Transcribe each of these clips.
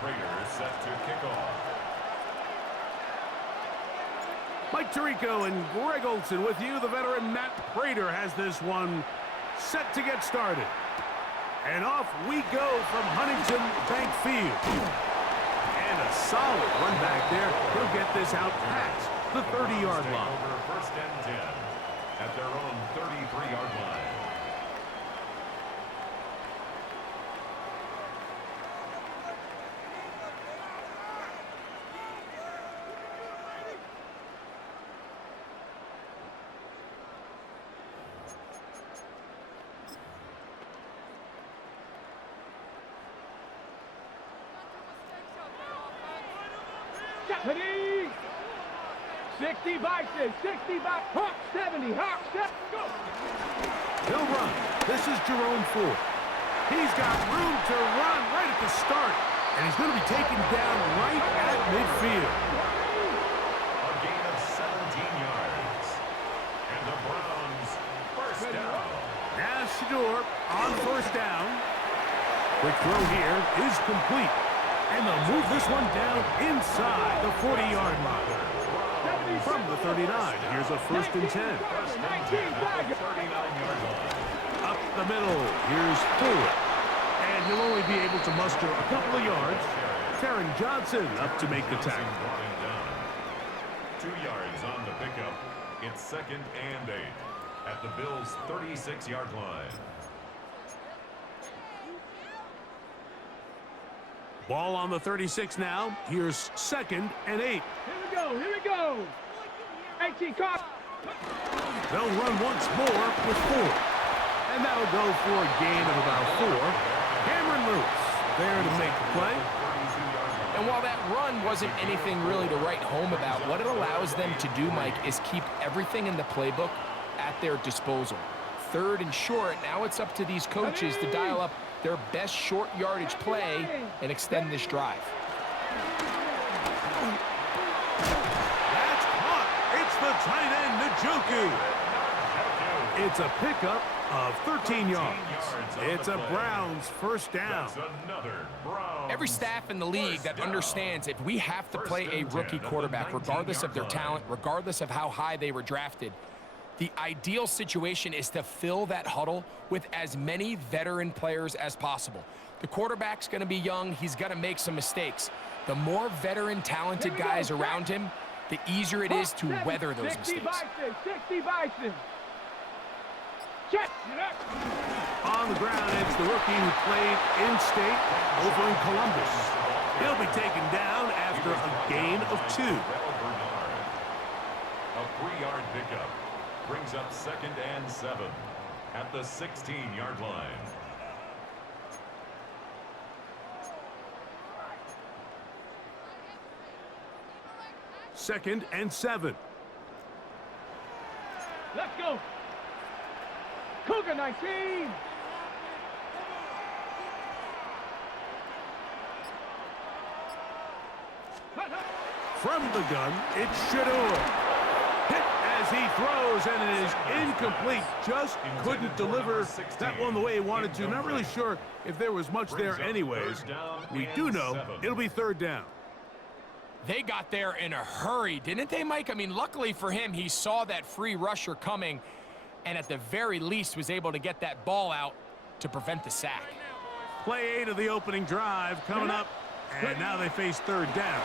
Prater set to kick off. Mike Tirico and Greg Olson with you. The veteran Matt Prater has this one set to get started. And off we go from Huntington Bank Field. And a solid run back there. He'll get this out past the 30-yard line. Over first and 10 at their own 33-yard line. Japanese! 60 Bison, 60 by Hawk 70, Hawk 7, go! He'll run. This is Jerome Ford. He's got room to run right at the start, and he's going to be taken down right at midfield. A gain of 17 yards. And the Browns first down. Now Shedeur on first down. Quick throw here is complete. And they'll move this one down inside the 40-yard line. From the 39, here's a first and 10. First and 10 at the 39-yard line. Up the middle, here's Ford. And he'll only be able to muster a couple of yards. Taron Johnson up to make the tackle. 2 yards on the pickup. It's second and 8 at the Bills' 36-yard line. Ball on the 36 now. Here's second and 8. Here we go, here we go! 18 caught! They'll run once more with Ford. And that'll go for a gain of about 4. Cameron Lewis there to make the play. And while that run wasn't anything really to write home about, what it allows them to do, Mike, is keep everything in the playbook at their disposal. Third and short, now it's up to these coaches to dial up their best short yardage play and extend this drive. That's caught. It's the tight end, Njoku. It's a pickup of 13 yards. It's a Browns first down. Every staff in the league that understands if we have to play a rookie quarterback, regardless of their talent, regardless of how high they were drafted, the ideal situation is to fill that huddle with as many veteran players as possible. The quarterback's going to be young. He's going to make some mistakes. The more veteran, talented guys around him, the easier it is to weather those mistakes. 60 Bison! Check it up! On the ground, it's the rookie who played in-state over in Columbus. He'll be taken down after a gain of 2. A 3-yard pickup brings up second and 7 at the 16-yard line. Second and 7. Let's go! Cougar 19! From the gun, it's Shedeur. Hit as he throws, and it is incomplete. Just couldn't deliver that one the way he wanted to. Not really sure if there was much there anyways. We do know it'll be third down. They got there in a hurry, didn't they, Mike? I mean, luckily for him, he saw that free rusher coming and at the very least was able to get that ball out to prevent the sack. Play 8 of the opening drive coming up, and now they face third down.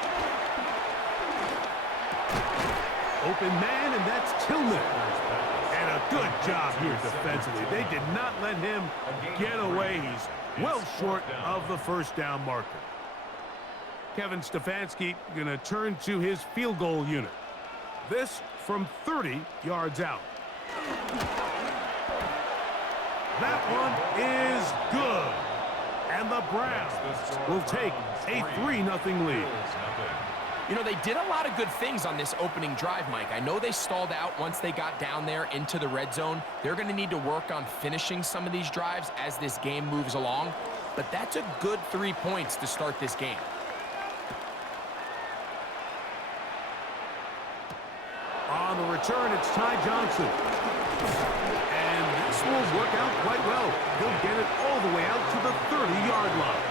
Open man, and that's Tillman. And a good job here defensively. They did not let him get away. He's well short of the first down marker. Kevin Stefanski going to turn to his field goal unit. This from 30 yards out. That one is good. And the Browns will take a 3-0 lead. You know, they did a lot of good things on this opening drive, Mike. I know they stalled out once they got down there into the red zone. They're going to need to work on finishing some of these drives as this game moves along. But that's a good 3 points to start this game. On the return, it's Ty Johnson. And this will work out quite well. He'll get it all the way out to the 30-yard line.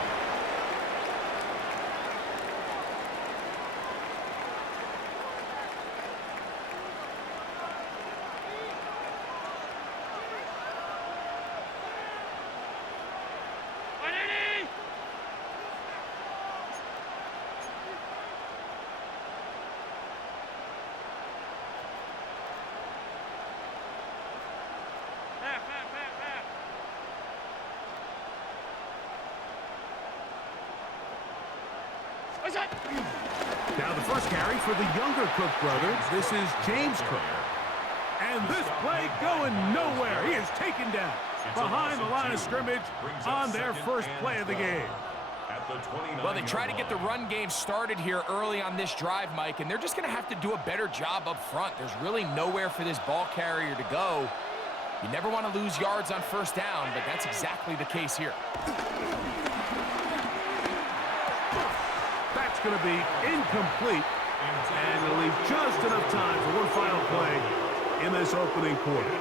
Now the first carry for the younger Cook brothers. This is James Cook. And this play going nowhere. He is taken down behind the line of scrimmage on their first play of the game. Well, they try to get the run game started here early on this drive, Mike, and they're just going to have to do a better job up front. There's really nowhere for this ball carrier to go. You never want to lose yards on first down, but that's exactly the case here. That's going to be incomplete, and it'll leave just enough time for one final play in this opening quarter.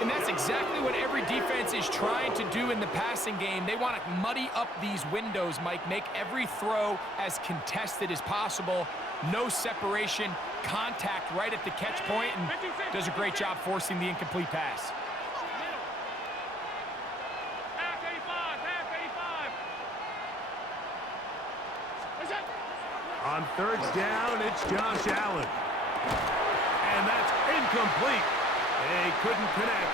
And that's exactly what every defense is trying to do in the passing game. They want to muddy up these windows, Mike, make every throw as contested as possible. No separation, contact right at the catch point, and does a great job forcing the incomplete pass. On third down, it's Josh Allen. And that's incomplete. They couldn't connect.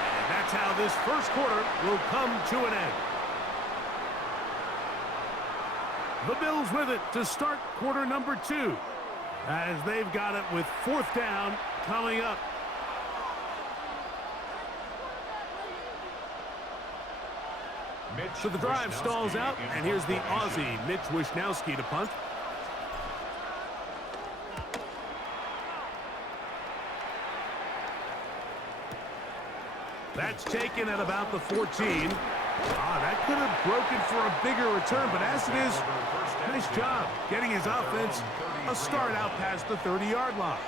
And that's how this first quarter will come to an end. The Bills with it to start quarter number 2, as they've got it with fourth down coming up. So the drive stalls out, and here's the Aussie, Mitch Wishnowsky, to punt. That's taken at about the 14. That could have broken for a bigger return, but as it is, nice job getting his offense a start out past the 30-yard line.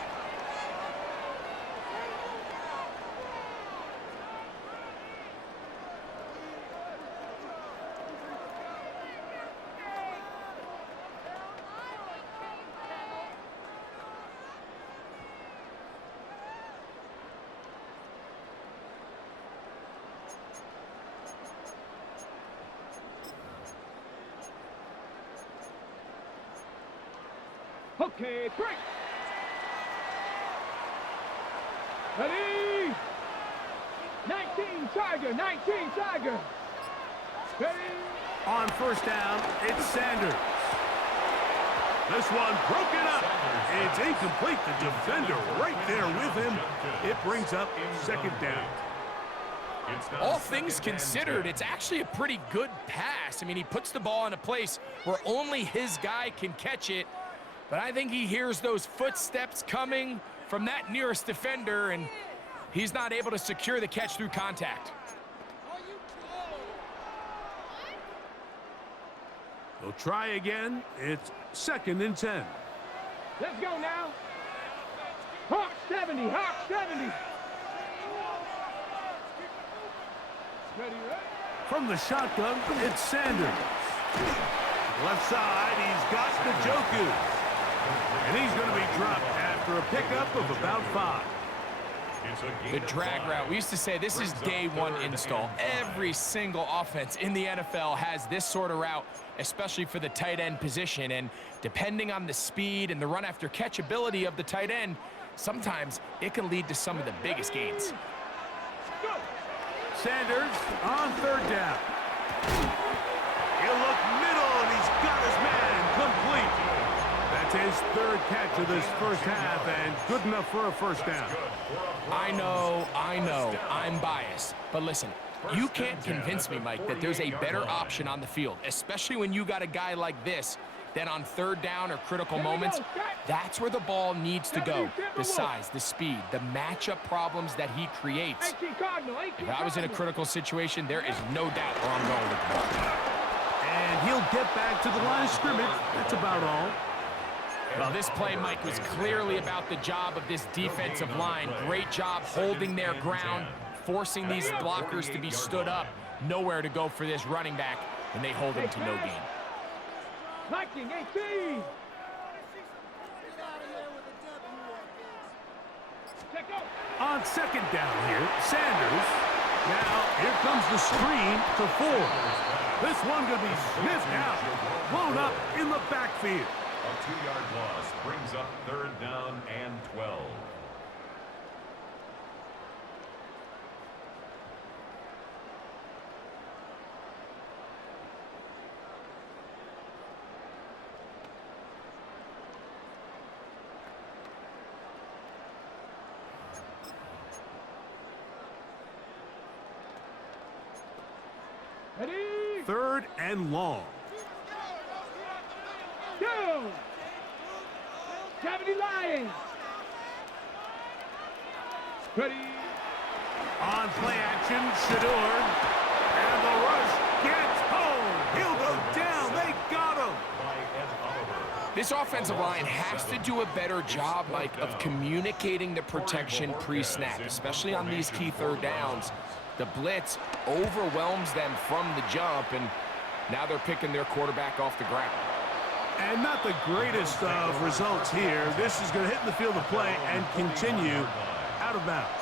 Okay, break. Ready? 19 Tiger, 19 Tiger. Ready? On first down, it's Sanders. This one broken up. It's incomplete. The defender right there with him. It brings up second down. All things considered, it's actually a pretty good pass. I mean, he puts the ball in a place where only his guy can catch it. But I think he hears those footsteps coming from that nearest defender, and he's not able to secure the catch through contact. They'll try again. It's 2nd and 10. Let's go now. Hawk 70, Hawk 70. Ready, right? From the shotgun, it's Sanders. Left side, he's got Njoku. And he's going to be dropped after a pickup of about 5. The drag route. We used to say this is day one install. Every single offense in the NFL has this sort of route, especially for the tight end position. And depending on the speed and the run after catch ability of the tight end, sometimes it can lead to some of the biggest gains. Sanders on third down. He'll look middle, and he's got his man complete. That's his third catch of this first half, and good enough for a first down. I know, I'm biased. But listen, you can't convince me, Mike, that there's a better option on the field, especially when you got a guy like this, that on third down or critical moments, that's where the ball needs to go. The size, the speed, the matchup problems that he creates. If I was in a critical situation, there is no doubt where I'm going with the ball. And he'll get back to the line of scrimmage. That's about all. Well, this play, Mike, was clearly about the job of this defensive line. Great job holding their ground, forcing these blockers to be stood up. Nowhere to go for this running back, and they hold him to no gain. 19-18. On second down here, Sanders. Now, here comes the screen to Ford. This one going to be sniffed out, blown up in the backfield. A 2-yard loss brings up 3rd down and 12. Ready? 3rd and long. Go! 70 Lions. Ready? On play action, Shador. And the rush gets home. He'll go down. They got him. This offensive line has to do a better job, Mike, of communicating the protection pre-snap, especially on these key 3rd downs. The blitz overwhelms them from the jump, and now they're picking their quarterback off the ground. And not the greatest of results here. This is going to hit in the field of play and continue out of bounds.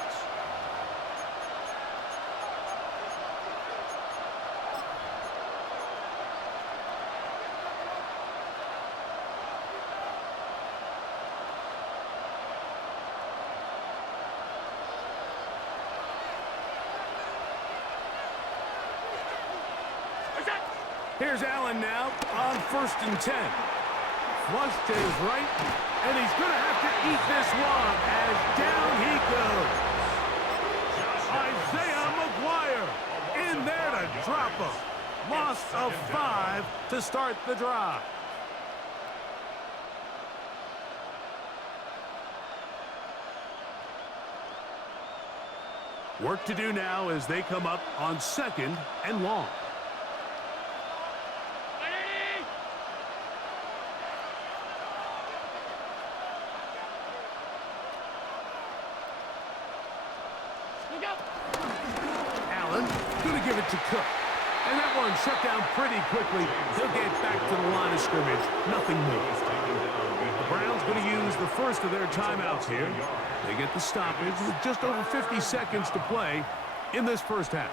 Here's Allen now on 1st and 10. Flush to his right, and he's going to have to eat this one as down he goes. Isaiah McGuire in there to drop him. Loss of 5 to start the drive. Work to do now as they come up on 2nd and long. Allen going to give it to Cook. And that one shut down pretty quickly. He'll get back to the line of scrimmage. Nothing more. The Browns going to use the first of their timeouts here. They get the stoppage with just over 50 seconds to play in this first half.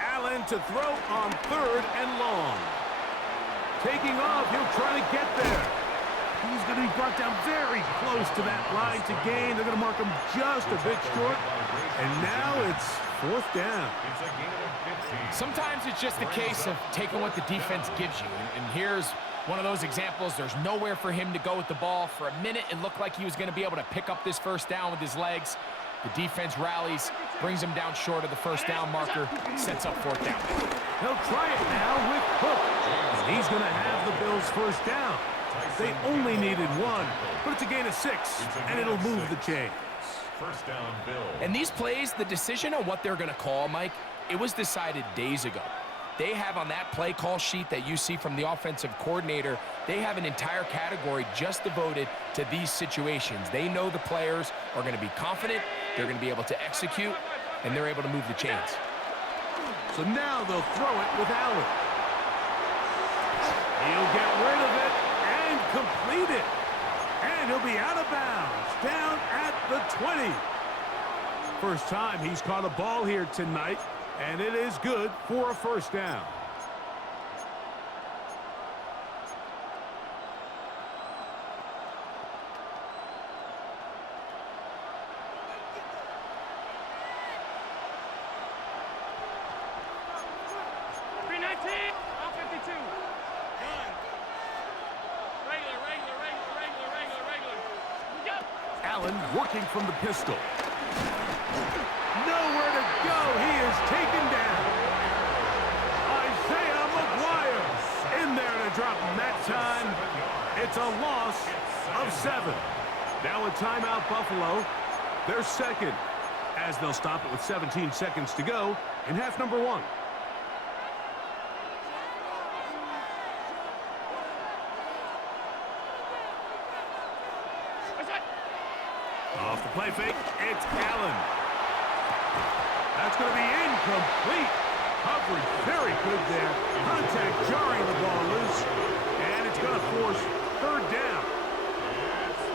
Allen to throw on 3rd and long. Taking off, he'll try to get there. He's going to be brought down very close to that line to gain. They're going to mark him just a bit short. And now it's 4th down. Sometimes it's just a case of taking what the defense gives you. And here's one of those examples. There's nowhere for him to go with the ball. For a minute, it looked like he was going to be able to pick up this 1st down with his legs. The defense rallies, brings him down short of the 1st down marker, sets up 4th down. He'll try it now with Cook. And he's going to have the Bills' 1st down. They only needed 1, but it's a gain of 6, and it'll move the chains. 1st down, Bills. And these plays, the decision on what they're going to call, Mike, it was decided days ago. They have on that play call sheet that you see from the offensive coordinator, they have an entire category just devoted to these situations. They know the players are going to be confident, they're going to be able to execute, and they're able to move the chains. So now they'll throw it with Allen. He'll get rid of it and complete it. And he'll be out of bounds, down at the 20. First time he's caught a ball here tonight, and it is good for a 1st down. Allen working from the pistol. Nowhere to go. He is taken down. Isaiah McGuire in there to drop him. That time, it's a loss of 7. Now a timeout, Buffalo. They're 2nd, as they'll stop it with 17 seconds to go in half number 1. Off the play fake, it's Allen. That's going to be incomplete. Coverage very good there. Contact jarring the ball loose. And it's going to force 3rd down.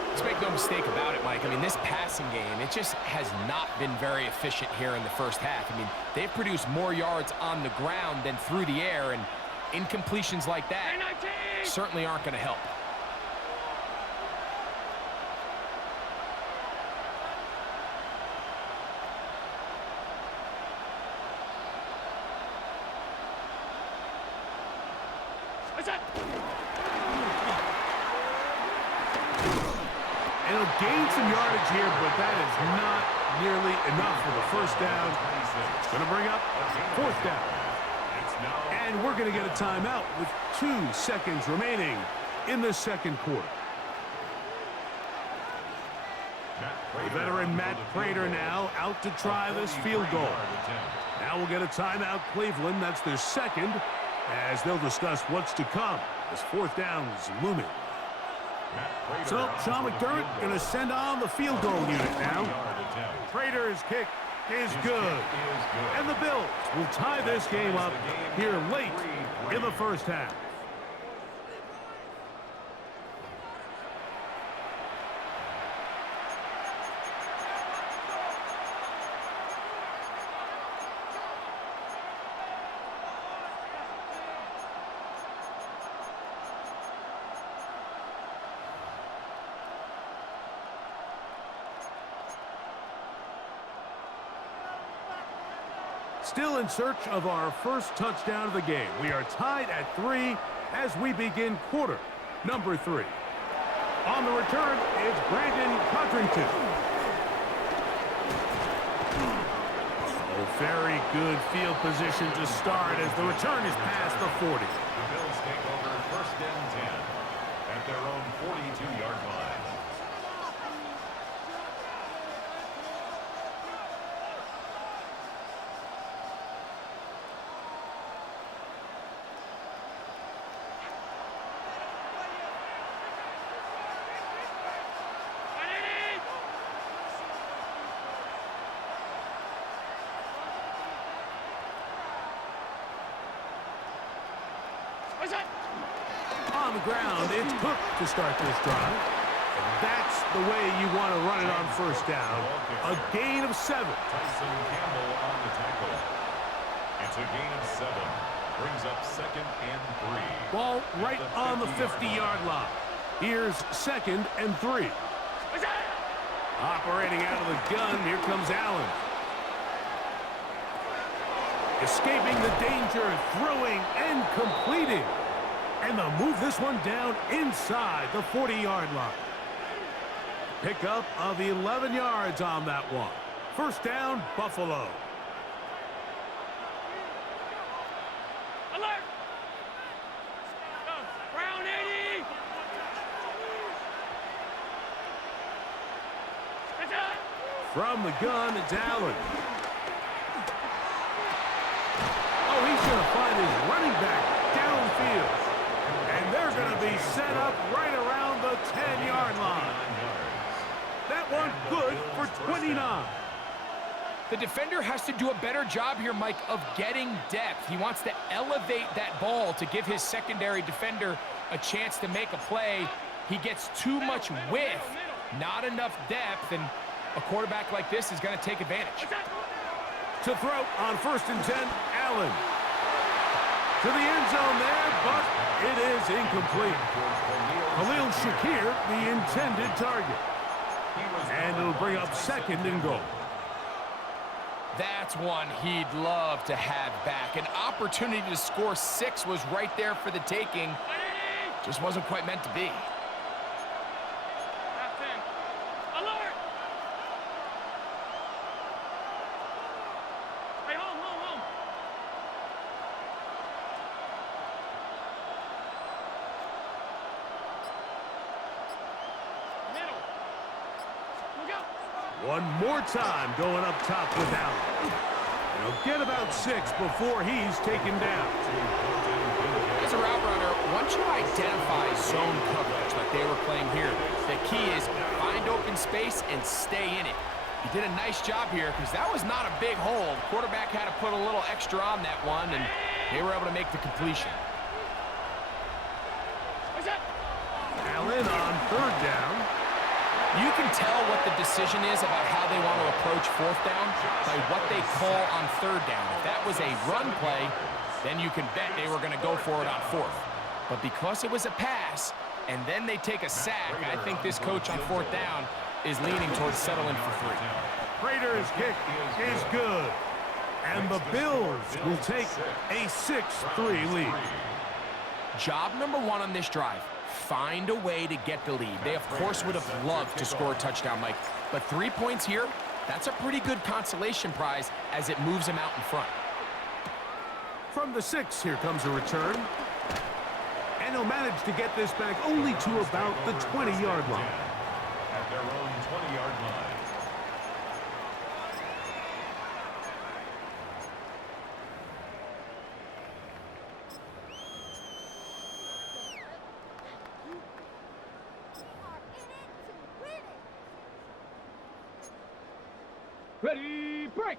Let's make no mistake about it, Mike. I mean, this passing game, it just has not been very efficient here in the first half. I mean, they've produced more yards on the ground than through the air, and incompletions like that certainly aren't going to help. They'll gain some yardage here, but that is not nearly enough for the first down. It's going to bring up fourth down. And we're going to get a timeout with 2 seconds remaining in the second quarter. The veteran Matt Prater now out to try this field goal. Now we'll get a timeout, Cleveland. That's their second, as they'll discuss what's to come as fourth down is looming. So Sean McDermott going to send on the field goal unit now. Prater's kick is good. And the Bills will tie this game up here late in the first half. Still in search of our first touchdown of the game. We are tied at 3 as we begin quarter number 3. On the return, it's Brandon Codrington. Oh, very good field position to start as the return is past the 40. The Bills take over first and 10 at their own 42-yard line. On the ground, it's Cook to start this drive. And that's the way you want to run it on first down. A gain of 7. Tyson Campbell on the tackle. It's a gain of 7. Brings up second and 3. Ball right on the 50-yard line. Here's second and 3. Operating out of the gun, here comes Allen. Escaping the danger, throwing and completing. And they'll move this one down inside the 40-yard line. Pickup of 11 yards on that one. First down, Buffalo. Alert! Brown 80! From the gun, it's Allen. Oh, he's going to find his running back downfield. And they're going to be set up right around the 10-yard line. That one good for 29. The defender has to do a better job here, Mike, of getting depth. He wants to elevate that ball to give his secondary defender a chance to make a play. He gets too much width, not enough depth, and a quarterback like this is going to take advantage. To throw on first and 10, Allen. To the end zone there, but it is incomplete. Khalil Shakir, the intended target. And it'll bring up second and goal. That's one he'd love to have back. An opportunity to score 6 was right there for the taking. Just wasn't quite meant to be. Alert! Hey, home. Middle. Look out. One more time going up top with Allen. He'll get about 6 before he's taken down. As a route runner, once you identify zone coverage like they were playing here, the key is find open space and stay in it. He did a nice job here because that was not a big hole. The quarterback had to put a little extra on that one, and they were able to make the completion. Allen on third down. You can tell what the decision is about how they want to approach fourth down by what they call on third down. If that was a run play, then you can bet they were going to go for it on fourth. But because it was a pass, and then they take a sack, I think this coach on fourth down is leaning towards settling for 3. Prater's kick is good. And the Bills will take a 6-3 lead. Job number one on this drive, find a way to get the lead. They, of course, would have loved to score a touchdown, Mike. But 3 points here, that's a pretty good consolation prize as it moves them out in front. From the 6, here comes a return. And he'll manage to get this back only to about the 20-yard line. At their own 20-yard line. Ready, break.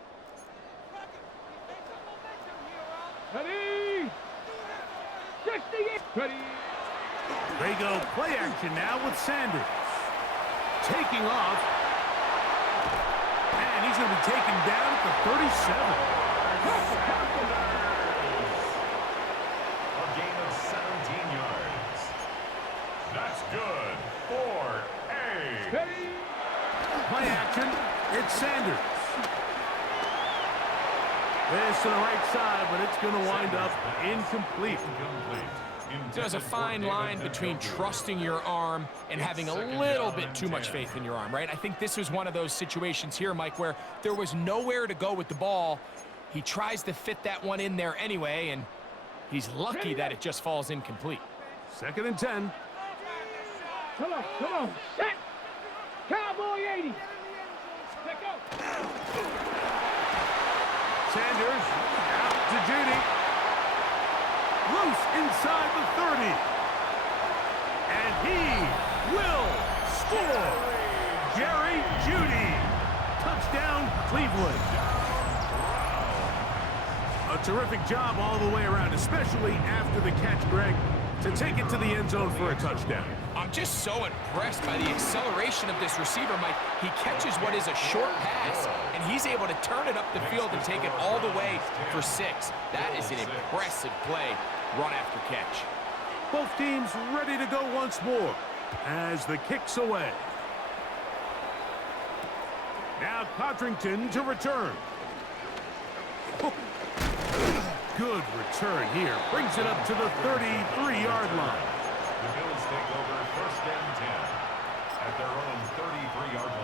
Ready. 68. Ready. They go play action now with Sanders. Taking off. And he's going to be taken down at the 37. A gain of 17 yards. That's good for a. Ready. Play action. It's Sanders. This to the right side, but it's going to wind up incomplete. There's a fine line between trusting your arm and having a little bit too much faith in your arm, right? I think this was one of those situations here, Mike, where there was nowhere to go with the ball. He tries to fit that one in there anyway, and he's lucky that it just falls incomplete. 2nd and 10. Come on. Set. Cowboy 80. Let go. Sanders out to Judy. Loose inside the 30. And he will score. Jerry Judy. Touchdown, Cleveland. A terrific job all the way around, especially after the catch, Greg, to take it to the end zone for a touchdown. I'm just so impressed by the acceleration of this receiver, Mike. He catches what is a short pass, and he's able to turn it up the field and take it all the way for 6. That is an impressive play, run after catch. Both teams ready to go once more as the kick's away. Now Codrington to return. Good return here. Brings it up to the 33-yard line. The Bills take over 1st and 10 at their own 33-yard line.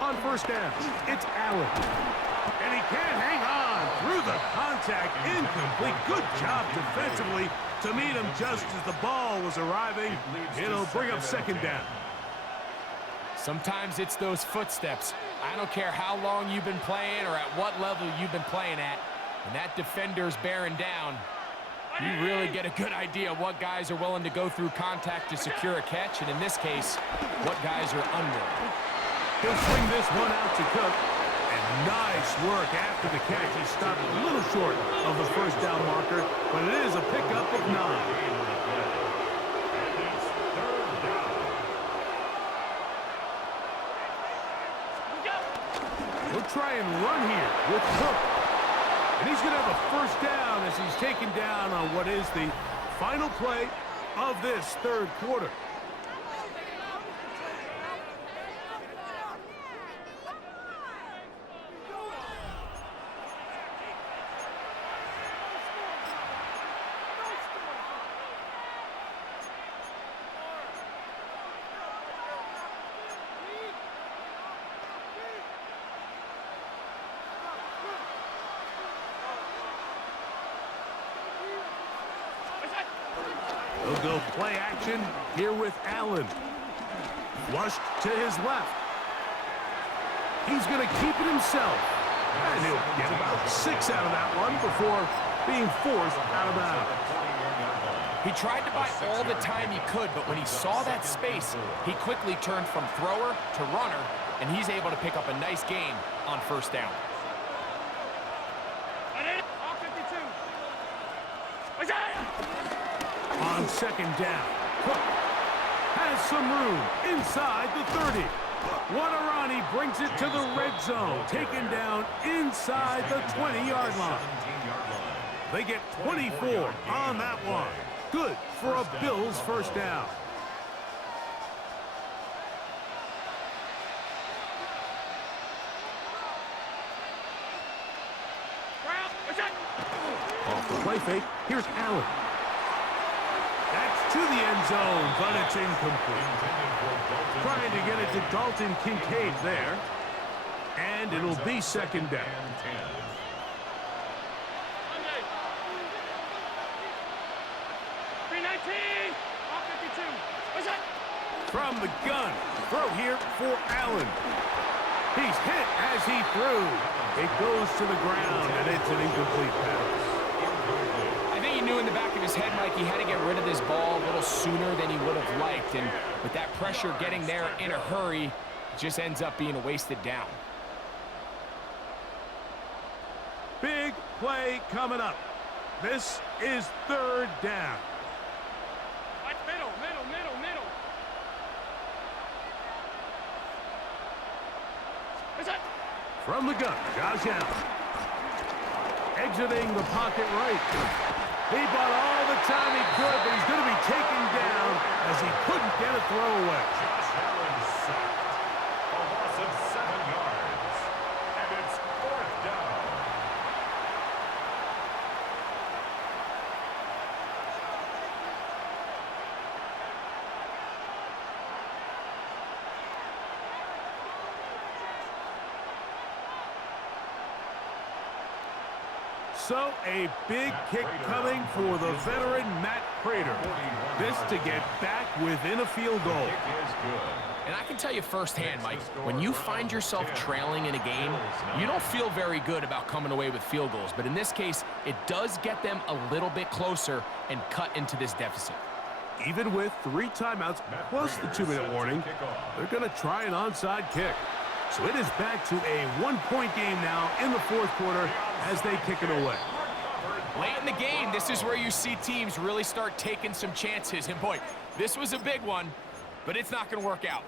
On 1st down, it's Allen. And he can't hang on through the contact. Incomplete. Good job defensively to meet him just as the ball was arriving. It'll bring up 2nd down. Sometimes it's those footsteps. I don't care how long you've been playing or at what level you've been playing at. When that defender's bearing down, you really get a good idea of what guys are willing to go through contact to secure a catch, and in this case, what guys are unwilling. He'll swing this one out to Cook. And nice work after the catch. He stopped a little short of the 1st down marker, but it is a pickup of 9. He'll try and run here with Cook. And he's going to have a 1st down as he's taken down on what is the final play of this 3rd quarter. He'll go play action here with Allen. Flushed to his left. He's going to keep it himself. And he'll get about 6 out of that one before being forced out of bounds. He tried to buy all the time he could, but when he saw that space, he quickly turned from thrower to runner, and he's able to pick up a nice gain on 1st down. On 2nd down, Cook has some room inside the 30. Wanarani brings it to the red zone, taken down inside the 20-yard line. They get 24 on that one. Good for a Bills first down. Off the play fake, here's Allen. That's to the end zone, but it's incomplete. Trying to get it to Dalton Kincaid there. And it'll be second down. 319. Off 52. What's that? From the gun, throw here for Allen. He's hit as he threw. It goes to the ground, and it's an incomplete pass. I think he knew in the back of his head, Mike, he had to get rid of this ball a little sooner than he would have liked. And with that pressure getting there in a hurry, it just ends up being a wasted down. Big play coming up. This is third down. Middle. What's that? From the gun, Josh Allen. Exiting the pocket right. He bought all the time he could, but he's going to be taken down as he couldn't get a throw away. Josh Allen sacked. A loss of 7 yards. And it's fourth down. So a big kick coming for the veteran Matt Prater. This to get back within a field goal. Kick is good. And I can tell you firsthand, Mike, when you find yourself trailing in a game, you don't feel very good about coming away with field goals. But in this case, it does get them a little bit closer and cut into this deficit. Even with 3 timeouts plus the 2-minute warning, they're going to try an onside kick. So it is back to a 1-point game now in the fourth quarter as they kick it away. Late in the game, this is where you see teams really start taking some chances. And boy, this was a big one, but it's not going to work out.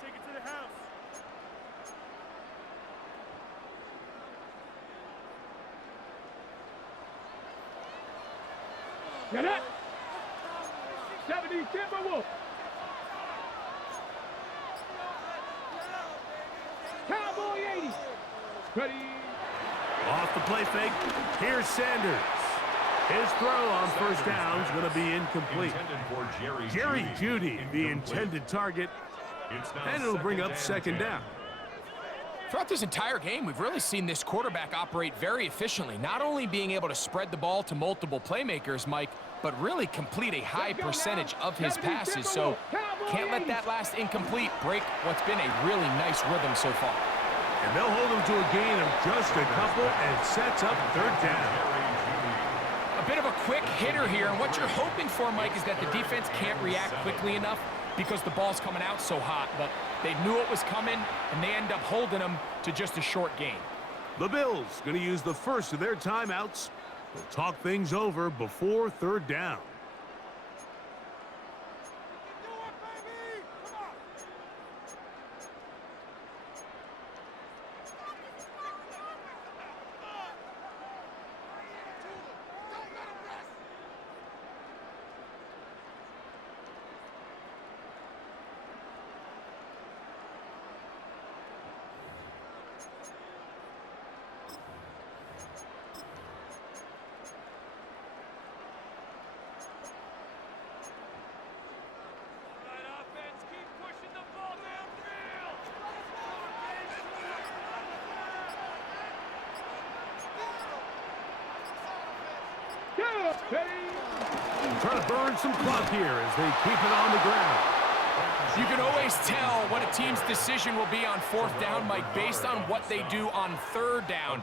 Take it to the house. Get it! 70 Timberwolves. Cowboy 80. Ready. Off the play fake, here's Sanders. His throw on first down is going to be incomplete. Intended for Jerry Jeudy, the intended target, and it'll bring up second down. Throughout this entire game, we've really seen this quarterback operate very efficiently, not only being able to spread the ball to multiple playmakers, Mike, but really complete a high percentage of his passes. So can't let that last incomplete break what's been a really nice rhythm so far. And they'll hold him to a gain of just a couple and sets up third down. A bit of a quick hitter here, and what you're hoping for, Mike, is that the defense can't react quickly enough because the ball's coming out so hot, but they knew it was coming, and they end up holding them to just a short gain. The Bills going to use the first of their timeouts. They'll talk things over before third down. Trying to burn some clock here as they keep it on the ground. You can always tell what a team's decision will be on fourth down, Mike, based on what they do on third down.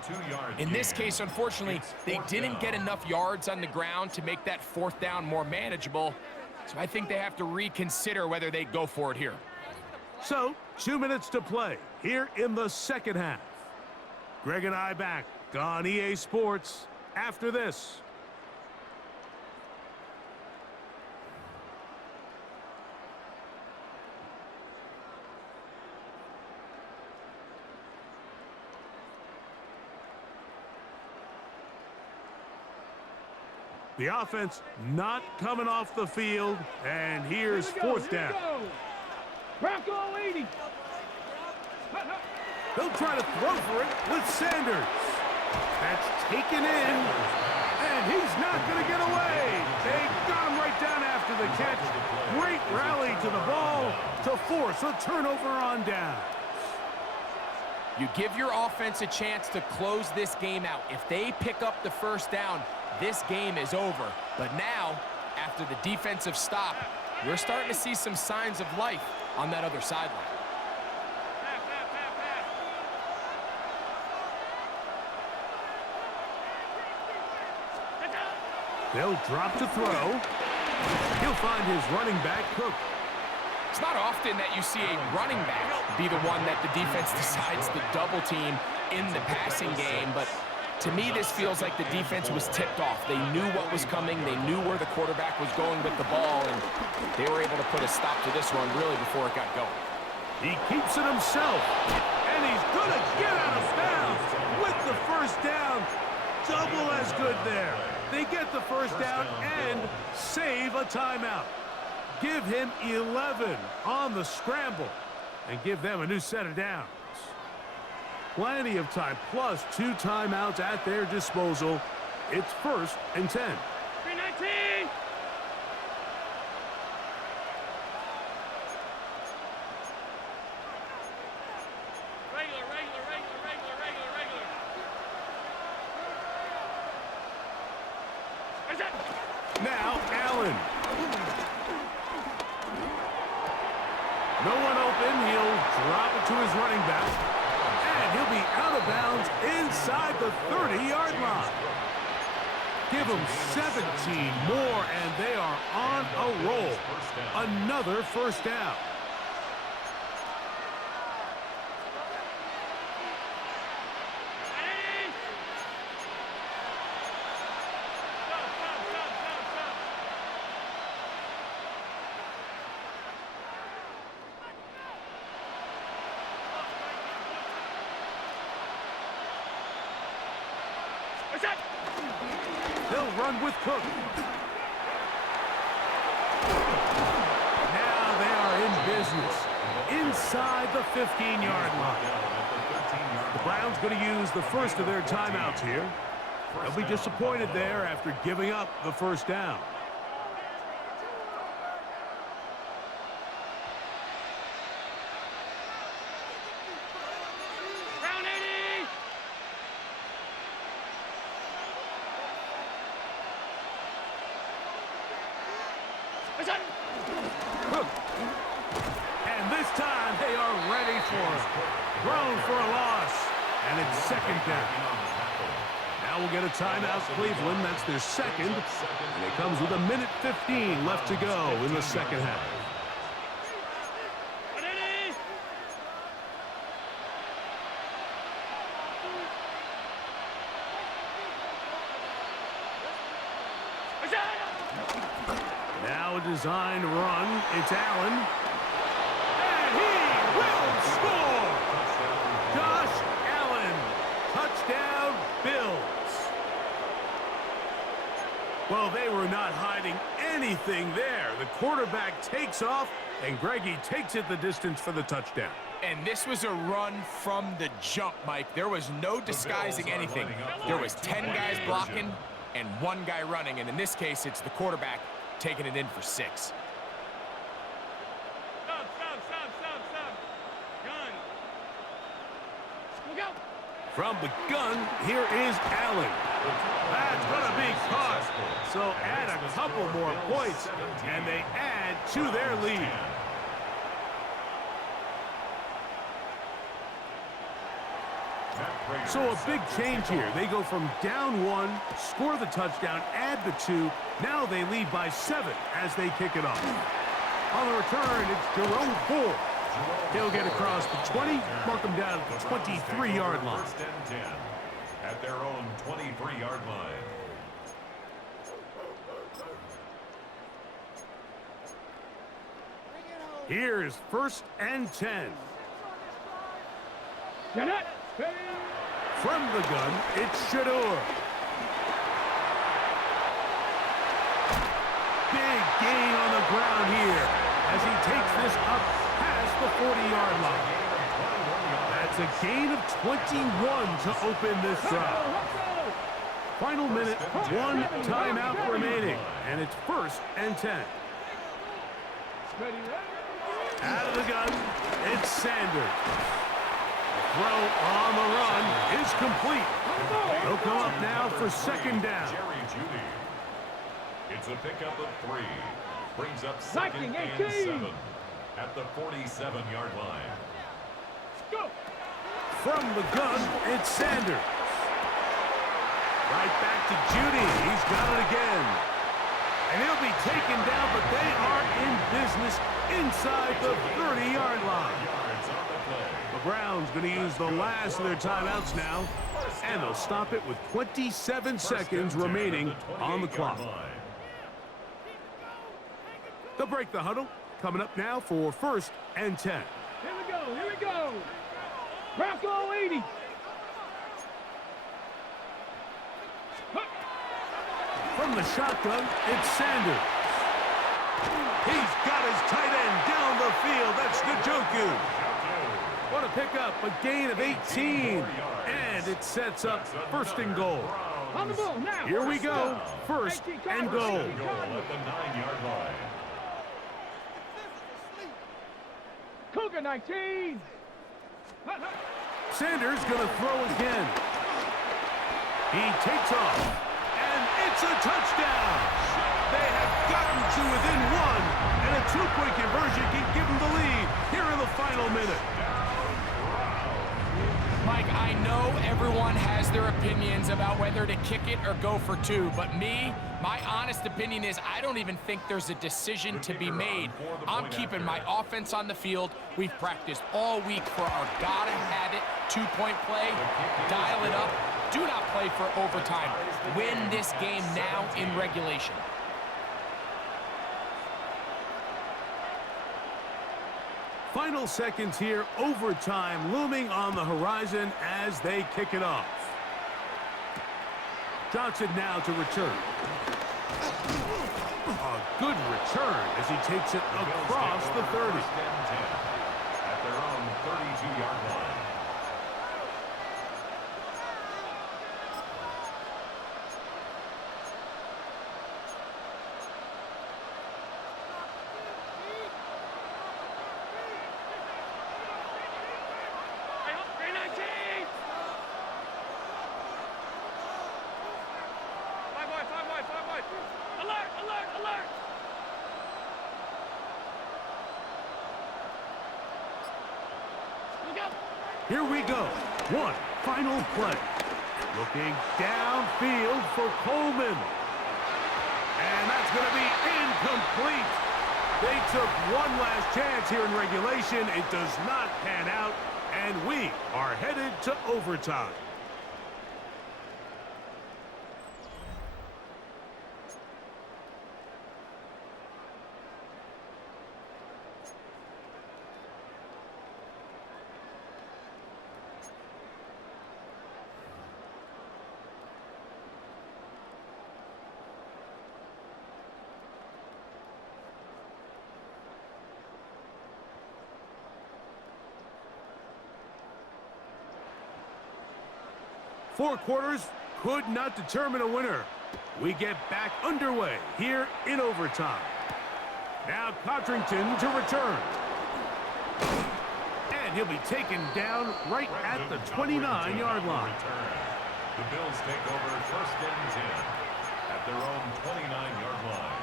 In this case, unfortunately, they didn't get enough yards on the ground to make that fourth down more manageable. So I think they have to reconsider whether they go for it here. So, 2 minutes to play here in the second half. Greg and I back on EA Sports after this. The offense not coming off the field, and here's fourth down. Bronco 80. They'll try to throw for it with Sanders. That's taken in, and he's not going to get away. They got him right down after the catch. Great rally to the ball to force a turnover on down. You give your offense a chance to close this game out. If they pick up the first down, this game is over. But now, after the defensive stop, we're starting to see some signs of life on that other sideline. They'll drop to throw. He'll find his running back, Cook. It's not often that you see a running back be the one that the defense decides to double team in the passing game, but to me this feels like the defense was tipped off. They knew what was coming, they knew where the quarterback was going with the ball, and they were able to put a stop to this run really before it got going. He keeps it himself, and he's going to get out of bounds with the first down. Double as good there. They get the first down and save a timeout. Give him 11 on the scramble and give them a new set of downs. Plenty of time, plus 2 timeouts at their disposal. It's 1st and 10. 319. Now Allen. No one open. He'll drop it to his running back. And he'll be out of bounds inside the 30-yard line. Give them 17 more, and they are on a roll. Another first down. They'll run with Cook. Now they are in business inside the 15-yard line. The Browns going to use the first of their timeouts here. They'll be disappointed there after giving up the first down. Cook. And this time they are ready for it. Thrown for a loss. And it's 2nd down. Now we'll get a timeout, Cleveland. That's their second. And it comes with 1:15 left to go in the second half. Now a designed run. It's Allen. And he will score! Josh Allen. Touchdown, Bills. Well, they were not hiding anything there. The quarterback takes off, and Greggy takes it the distance for the touchdown. And this was a run from the jump, Mike. There was no disguising anything. There was 10 guys blocking and 1 guy running, and in this case, it's the quarterback taking it in for 6. Stop. Gun. Look out. From the gun, here is Allen. That's going to be caught. So add a couple more points, and they add to their lead. So a big change here. They go from down 1, score the touchdown, add the 2. Now they lead by 7 as they kick it off. On the return, it's Jerome Ford. He'll get across the 20, mark him down at the 23-yard line. 1st and 10 at their own 23-yard line. Here's 1st and 10. Janet. From the gun, it's Shador. Big gain on the ground here as he takes this up past the 40-yard line. That's a gain of 21 to open this drive. Final minute, one timeout remaining, and it's 1st and 10. Out of the gun, it's Sanders. The throw on the run is complete. They'll come up now for 2nd down. Jerry Jeudy. It's a pickup of 3. Brings up 2nd and 7 at the 47-yard line. Go. From the gun, it's Sanders. Right back to Jeudy. He's got it again. And he'll be taken down, but they are in business inside the 30-yard line. The Browns going to use the last of their timeouts now, and they'll stop it with 27 seconds remaining on the clock. They'll break the huddle. Coming up now for 1st and 10. Here we go. Here we go. Bronco 80. From the shotgun, it's Sanders. He's got his tight end down the field. That's Njoku. What a pickup, a gain of 18. And it sets up 1st and goal. On the ball now. Here we go. 1st and goal. Goal at the 9-yard line. Cougar 19. Sanders going to throw again. He takes off. And it's a touchdown. They have gotten to within 1. And a 2-point conversion can give them the lead here in the final minute. Mike, I know everyone has their opinions about whether to kick it or go for 2, but my honest opinion is I don't even think there's a decision to be made. I'm keeping my offense on the field. We've practiced all week for our gotta-have-it 2-point play. Dial it up. Do not play for overtime. Win this game now in regulation. Final seconds here, overtime looming on the horizon as they kick it off. Johnson now to return. A good return as he takes it across the 30. At their own 32-yard line. Here we go. One final play. Looking downfield for Coleman. And that's going to be incomplete. They took one last chance here in regulation. It does not pan out, and we are headed to overtime. Four quarters could not determine a winner. We get back underway here in overtime. Now Cotrington to return. And he'll be taken down right at the 29-yard line. The Bills take over 1st and 10 at their own 29-yard line.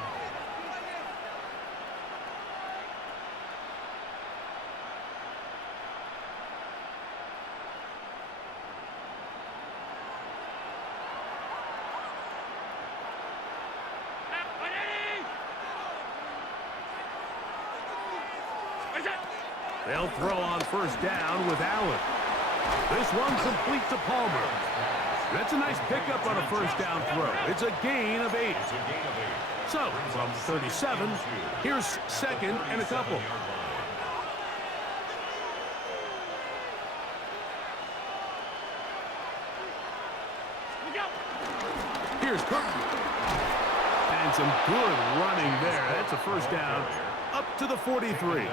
They'll throw on 1st down with Allen. This one complete to Palmer. That's a nice pickup on a 1st down throw. It's a gain of 8. So, from 37, here's 2nd and a couple. Here's Cook. And some good running there. That's a first down up to the 43.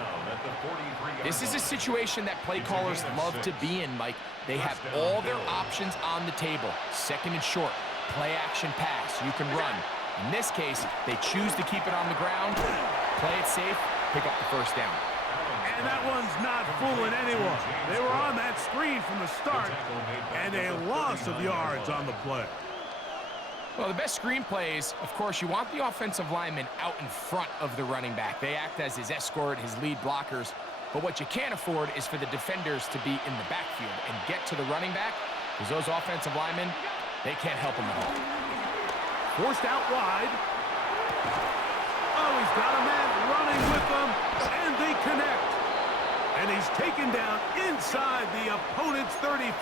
This is a situation that play callers love to be in, Mike. They have all their options on the table. Second and short, play action pass. You can run. In this case, they choose to keep it on the ground, play it safe, pick up the first down. And that one's not fooling anyone. They were on that screen from the start, and a loss of yards on the play. Well, the best screen plays, of course, you want the offensive lineman out in front of the running back. They act as his escort, his lead blockers. But what you can't afford is for the defenders to be in the backfield and get to the running back, because those offensive linemen, they can't help him at all. Forced out wide. Oh, he's got a man running with them, and they connect. And he's taken down inside the opponent's 35.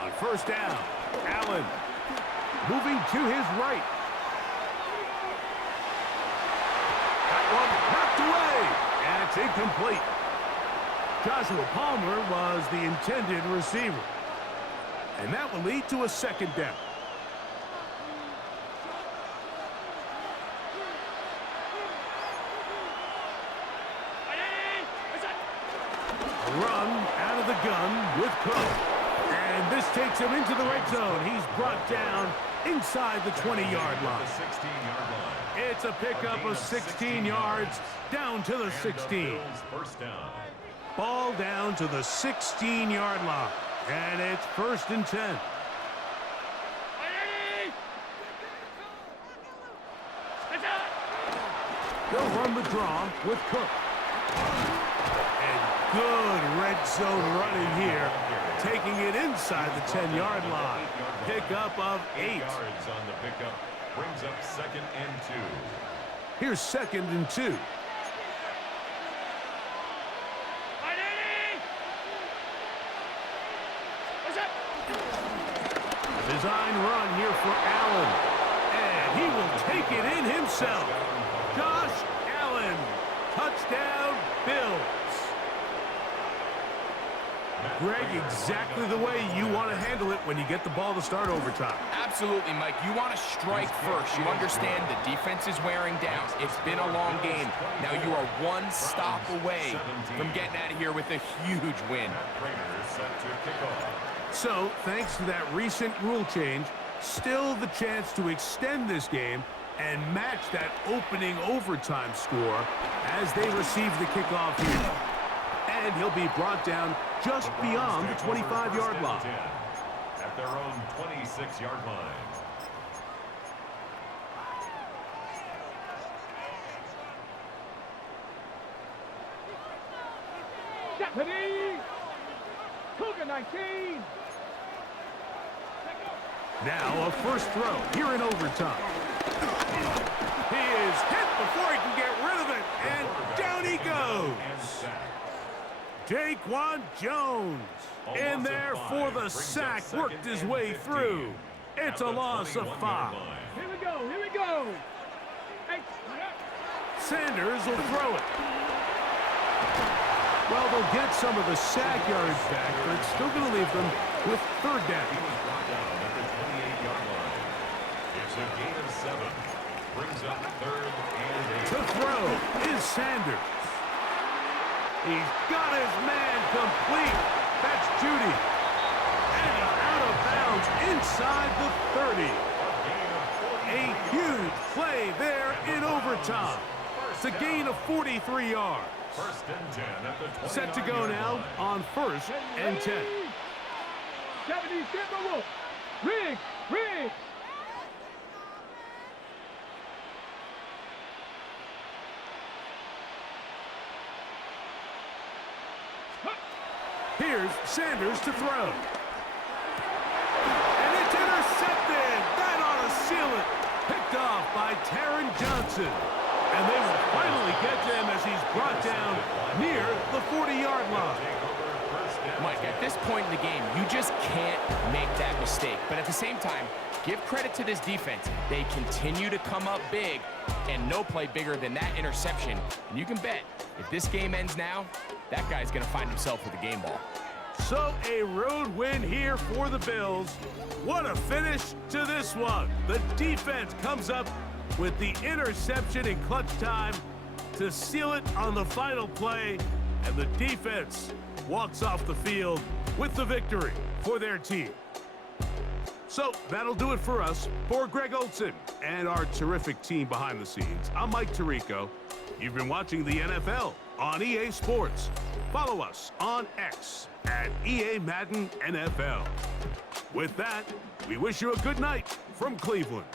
On first down, Allen moving to his right. That one knocked away, and it's incomplete. Joshua Palmer was the intended receiver. And that will lead to a second down. A run out of the gun with Cook. And this takes him into the red zone. He's brought down inside the 20-yard line. It's a pickup of 16 yards down to the 16. Ball down to the 16-yard line. And it's 1st and 10. They'll run the draw with Cook. And good red zone running here, taking it inside the 10-yard line. Pickup of 8. Yards on the pickup brings up 2nd and 2. Here's 2nd and 2. Design run here for Allen. And he will take it in himself. Josh Allen. Touchdown, Bills. Greg, exactly the way you want to handle it when you get the ball to start overtime. Absolutely, Mike. You want to strike first. You understand the defense is wearing down. It's been a long game. Now you are one stop away from getting out of here with a huge win. So, thanks to that recent rule change, still the chance to extend this game and match that opening overtime score as they receive the kickoff here. And he'll be brought down just beyond the 25-yard line. At their own 26-yard line. Deputy! Cougar 19! Now a first throw here in overtime. He is hit before he can get rid of it, and down he goes. Daquan Jones in there for the sack, worked his way through. It's a loss of 5. Here we go, here we go! Hey. Sanders will throw it. Well, they'll get some of the sack yards back, but it's still going to leave them with 3rd down. It's a gain of 7. Brings up 3rd and 8. To throw is Sanders. He's got his man complete. That's Judy. And he's out of bounds inside the 30. A huge play there in overtime. It's a gain of 43 yards. 1st and 10 at the 20. Set to go now on 1st and 10. 70 Timberwolves! Riggs! Riggs! Here's Sanders to throw. And it's intercepted. That ought to seal it. Picked off by Taron Johnson. And they will finally get to him as he's brought down near the 40-yard line. Mike, at this point in the game, you just can't make that mistake. But at the same time, give credit to this defense. They continue to come up big, and no play bigger than that interception. And you can bet, if this game ends now, that guy's going to find himself with a game ball. So a road win here for the Bills. What a finish to this one. The defense comes up with the interception in clutch time to seal it on the final play, and the defense walks off the field with the victory for their team. So that'll do it for us. For Greg Olsen and our terrific team behind the scenes, I'm Mike Tirico. You've been watching the NFL on EA Sports. Follow us on X at EA Madden NFL. With that, we wish you a good night from Cleveland.